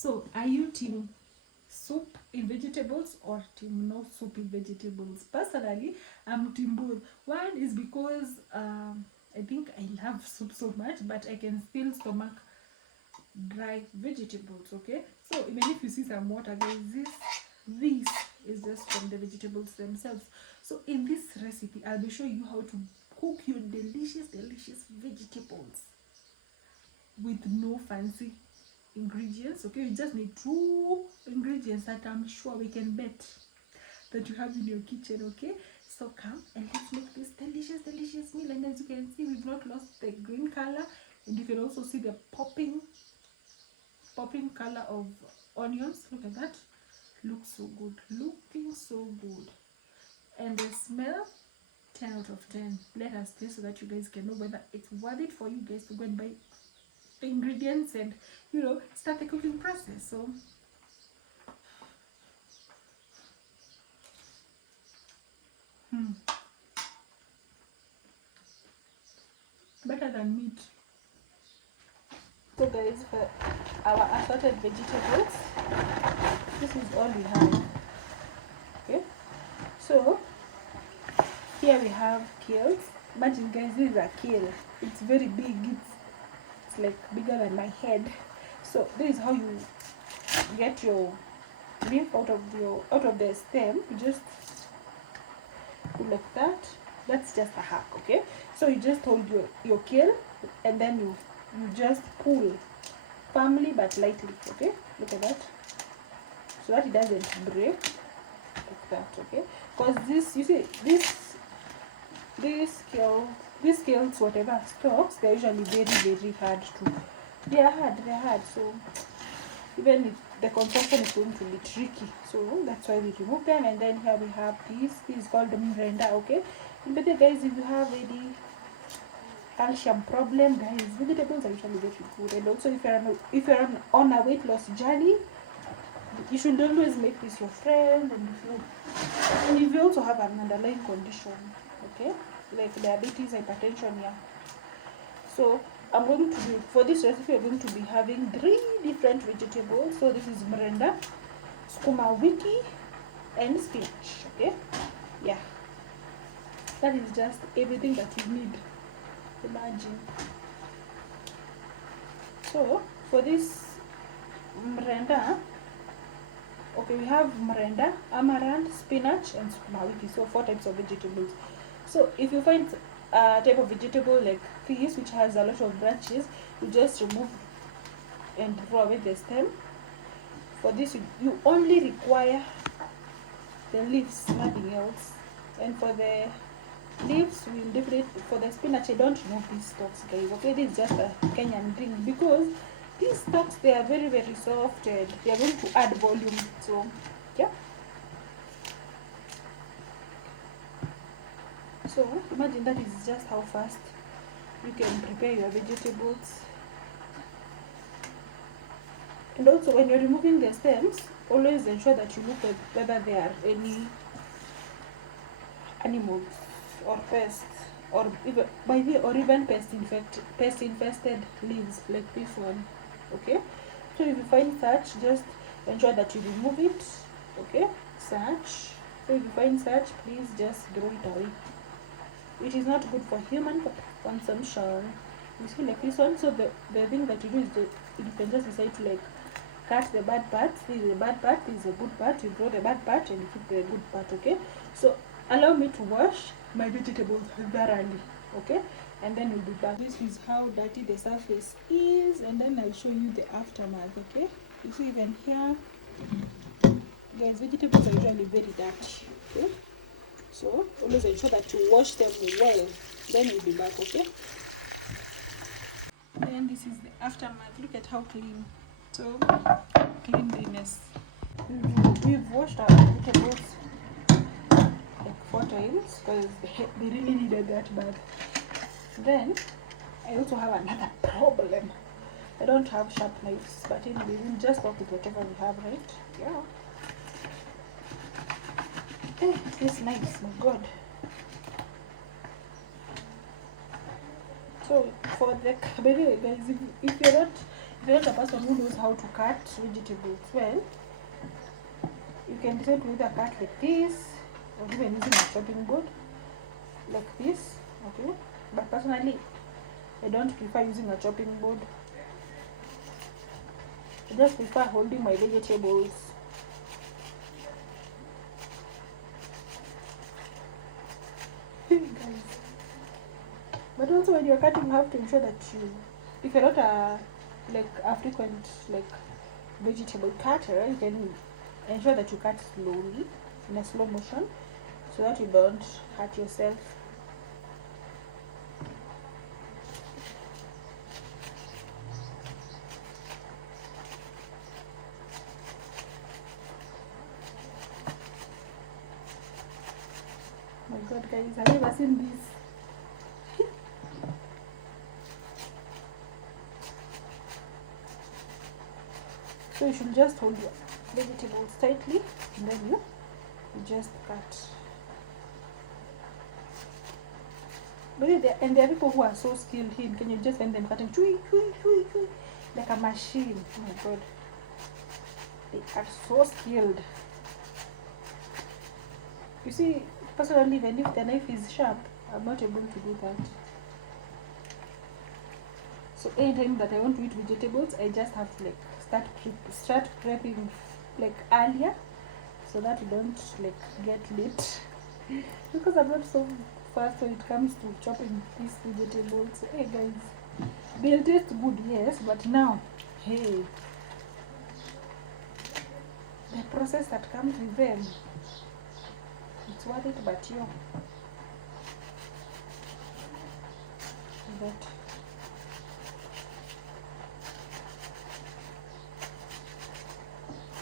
So, are you team soup in vegetables or team no soup in vegetables? Personally, I'm team both. One is because I think I love soup so much, but I can still stomach dry vegetables. Okay, so even if you see some water, guys, this is just from the vegetables themselves. So in this recipe, I'll be showing you how to cook your delicious vegetables with no fancy ingredients. Okay, you just need 2 ingredients that I'm sure we can bet that you have in your kitchen. Okay, so come and let's make this delicious meal. And as you can see, we've not lost the green color, and you can also see the popping color of onions. Look at that, looks so good, looking so good. And the smell, 10 out of 10. Let us taste so that you guys can know whether it's worth it for you guys to go and buy the ingredients and start the cooking process. So better than meat. So guys, for our assorted vegetables, this is all we have. Okay, so here we have kales. Imagine guys, this is a kale. It's very big. It's like bigger than my head. So this is how you get your leaf out of the stem. You just do like that. That's just a hack. Okay, so you just hold your kale and then you just pull firmly but lightly. Okay, look at that, so that it doesn't break like that. Okay, because this, you see, these scales, whatever stalks, they're usually very hard to, they're hard, so even if the consumption is going to be tricky, so that's why we remove them. And then here we have this is called the Mrenda. Okay, but guys, if you have any calcium problem, guys, vegetables are usually very good. And also if you're on a weight loss journey, you should always make this your friend. And if you also have an underlying condition, okay, like diabetes, hypertension, yeah. So I'm going to do, for this recipe, we're going to be having 3 different vegetables. So this is Mrenda, sukuma wiki, and spinach. Okay, yeah, that is just everything that you need. Imagine. So for this Mrenda, okay, we have Mrenda, amaranth, spinach, and sukuma wiki. So 4 types of vegetables. So if you find a type of vegetable like this which has a lot of branches, you just remove and throw away the stem. For this, you only require the leaves, nothing else. And for the leaves, we'll definitely, for the spinach, I don't remove these stalks, guys. Okay, this is just a Kenyan thing, because these stalks, they are very soft and they are going to add volume. So yeah, so imagine that is just how fast you can prepare your vegetables. And also, when you're removing the stems, always ensure that you look at whether there are any animals or pests, or even pest infested leaves like this one. Okay, so if you find such, just ensure that you remove it. Okay, such. So if you find such, please just throw it away. It is not good for human consumption. You see, like this one. So the thing that you do is you can just decide to like cut the bad part. This is the bad part, this is the good part. You throw the bad part and you keep the good part. Okay, so allow me to wash my vegetables thoroughly. Okay, and then we'll be back. This is how dirty the surface is, and then I'll show you the aftermath. Okay, you see, even here, guys, vegetables are usually very dirty. Okay, so always ensure that you wash them well, then we'll be back. Okay, then this is the aftermath. Look at how clean. So cleanliness, we've washed our vegetables like 4 times because they really needed that bad. Then I also have another problem. I don't have sharp knives, but anyway, we'll just work with whatever we have, right? Yeah. Hey, this knives, my god. So for the, by the way, guys, if if you're not a person who knows how to cut vegetables well, you can decide to either cut like this or even using a chopping board like this, okay? But personally, I don't prefer using a chopping board. I just prefer holding my vegetables. Guys. But also when you're cutting, you have to ensure that if you're not a frequent vegetable cutter, you can ensure that you cut slowly, in a slow motion, so that you don't hurt yourself. Oh my god, guys, have you ever seen this? So you should just hold your vegetables tightly and then you just cut. But there are people who are so skilled here in Kenya. You just find them cutting chui, chui, chui, chui, like a machine. Oh my god, they are so skilled. You see, personally, even if the knife is sharp, I'm not able to do that. So anytime that I want to eat vegetables, I just have to start prepping earlier, so that you don't get late. Because I'm not so fast when it comes to chopping these vegetables. So, hey guys, they'll taste good, yes, but now, hey, the process that comes with them, it's worth it. But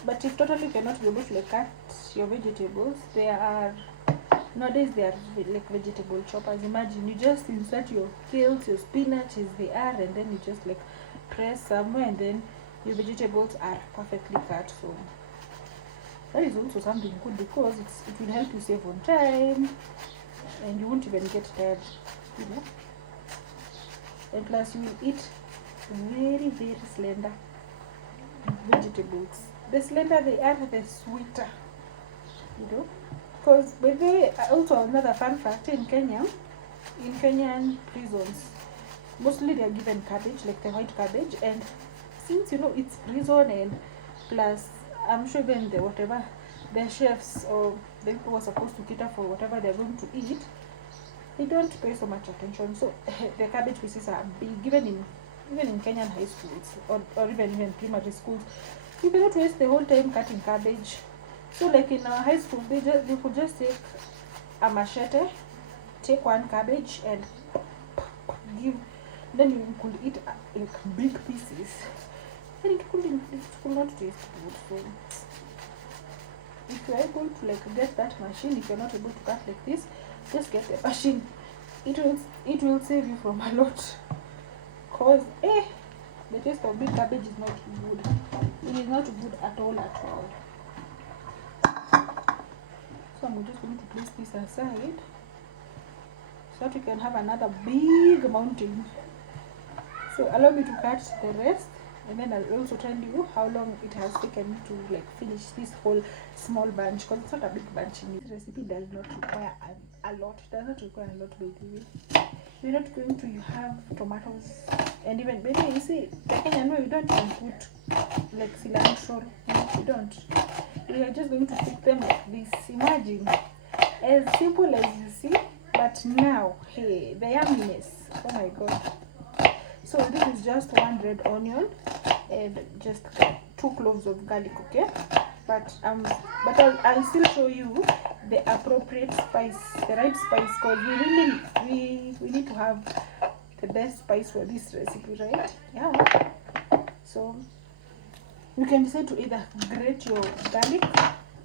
But if totally cannot be able to cut your vegetables, nowadays there are vegetable choppers. Imagine you just insert your kales, your spinach as they are, and then you just press somewhere, and then your vegetables are perfectly cut. So that is also something good, because it will help you save on time, and you won't even get tired, and plus you will eat very, very slender vegetables. The slender they are, the sweeter, because by the way, also another fun fact, in Kenya, in Kenyan prisons, mostly they are given cabbage, like the white cabbage, and since it's prison, and plus I'm sure even the chefs or the people who are supposed to cater for whatever they're going to eat, they don't pay so much attention. So the cabbage pieces are big, even in Kenyan high schools or even primary schools. You cannot waste the whole time cutting cabbage. So in our high school, they could just take a machete, take one cabbage, and then you could eat big pieces, and it could not taste good. So if you are able to get that machine, if you're not able to cut like this, just get the machine. It will save you from a lot, cause the taste of big cabbage is not good. It is not good at all. So I'm just going to place this aside, so that we can have another big mountain. So allow me to cut the rest, and then I'll also tell you how long it has taken me to finish this whole small bunch, because it's not a big bunch in this recipe. Does not require a lot. It does not require a lot, by the way. We're not going to have tomatoes, and even maybe you see the Kenyan way, we don't even put cilantro. We don't. We are just going to cook them like this. Imagine, as simple as you see, but now, hey, the yumminess. Oh my god. So this is just one red onion and just 2 cloves of garlic, okay? But I'll still show you the appropriate spice, the right spice, because we need to have the best spice for this recipe, right? Yeah. So you can decide to either grate your garlic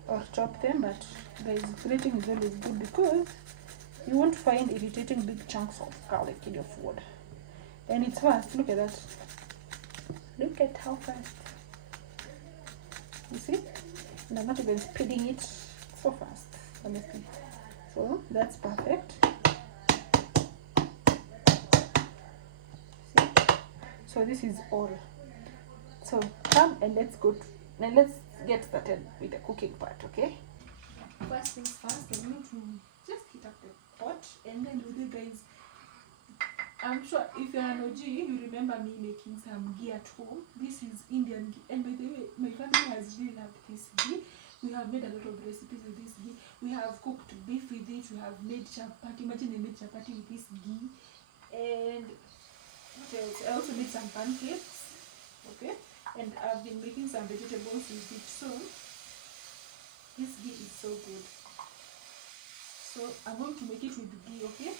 or chop them, but guys, grating is always good, because you won't find irritating big chunks of garlic in your food. And it's fast. Look at that. Look at how fast. You see? And I'm not even speeding it. So fast, honestly. So that's perfect. See? So this is all. So come and let's get started with the cooking part, okay? First things first, I'm going to just heat up the pot, and then with you guys, I'm sure if you're an OG, you remember me making some ghee at home. This is Indian ghee, and by the way, my family has really loved this ghee. We have made a lot of recipes with this ghee. We have cooked beef with it. We have made chapati. Imagine I made chapati with this ghee. And what else? I also made some pancakes. Okay? And I've been making some vegetables with it. So this ghee is so good. So I'm going to make it with ghee, okay?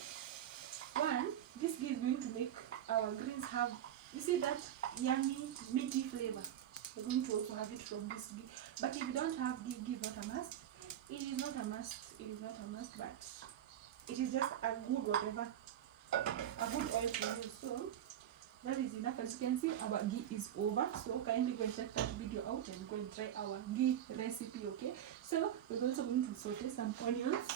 One, this ghee is going to make our greens have, you see that yummy, meaty flavor. We're going to also have it from this ghee. But if you don't have ghee, ghee is not a must. It is not a must. It is not a must, but it is just a good whatever, a good oil to use. So that is enough. As you can see, our ghee is over. So kindly go and check that video out and go and try our ghee recipe, okay? So we're also going to saute some onions.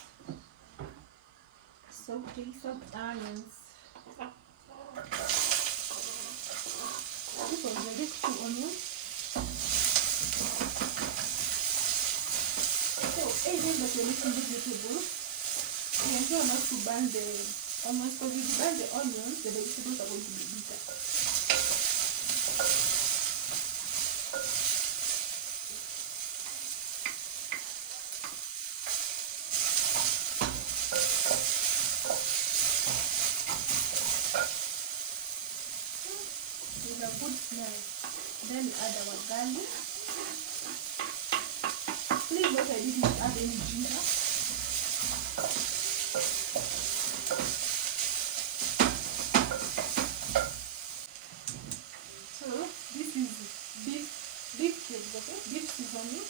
Saute some onions. This was the 2 onions. So anytime that you're making vegetables, you ensure not to burn the onions, because if you burn the onions, the vegetables are going to be bitter. With a good smell. Then we add our garlic. Please note I didn't add any ginger. So this is beef cubes, okay? Beef seasoning.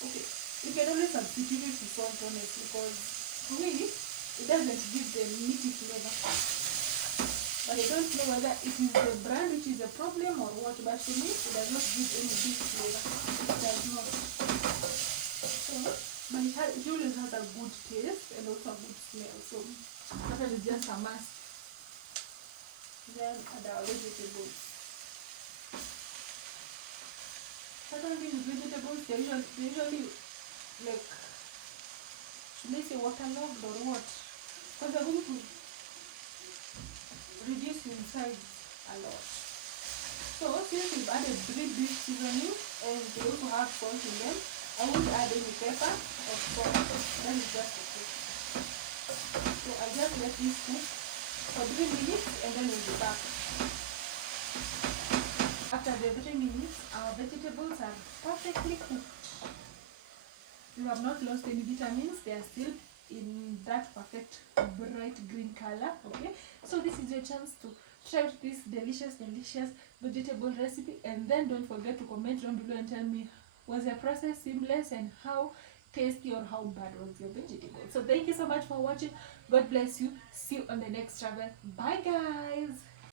Okay, you can always substitute it to salt, honestly, because to me it doesn't give the meaty flavor. But I don't know whether it is the brand which is a problem or what, but to me it does not give any beef flavor. It does not. So, but it always has a good taste and also a good smell. So that is just a must. Then add our vegetables. Certain things, vegetables, they usually like, should I say waterlogged or what? Because they're going to reduce in size a lot. So since we've added 3 beef seasoning and they also have salt in them, I won't add any pepper or salt. That is just okay. So I'll just let this cook for 3 minutes and then we'll be back. After the 3 minutes, our vegetables are perfectly cooked. You have not lost any vitamins. They are still in that perfect bright green color, okay? So this is your chance to try out this delicious vegetable recipe, and then don't forget to comment down below and tell me, was your process seamless and how tasty or how bad was your vegetable? So thank you so much for watching. God bless you. See you on the next travel. Bye guys.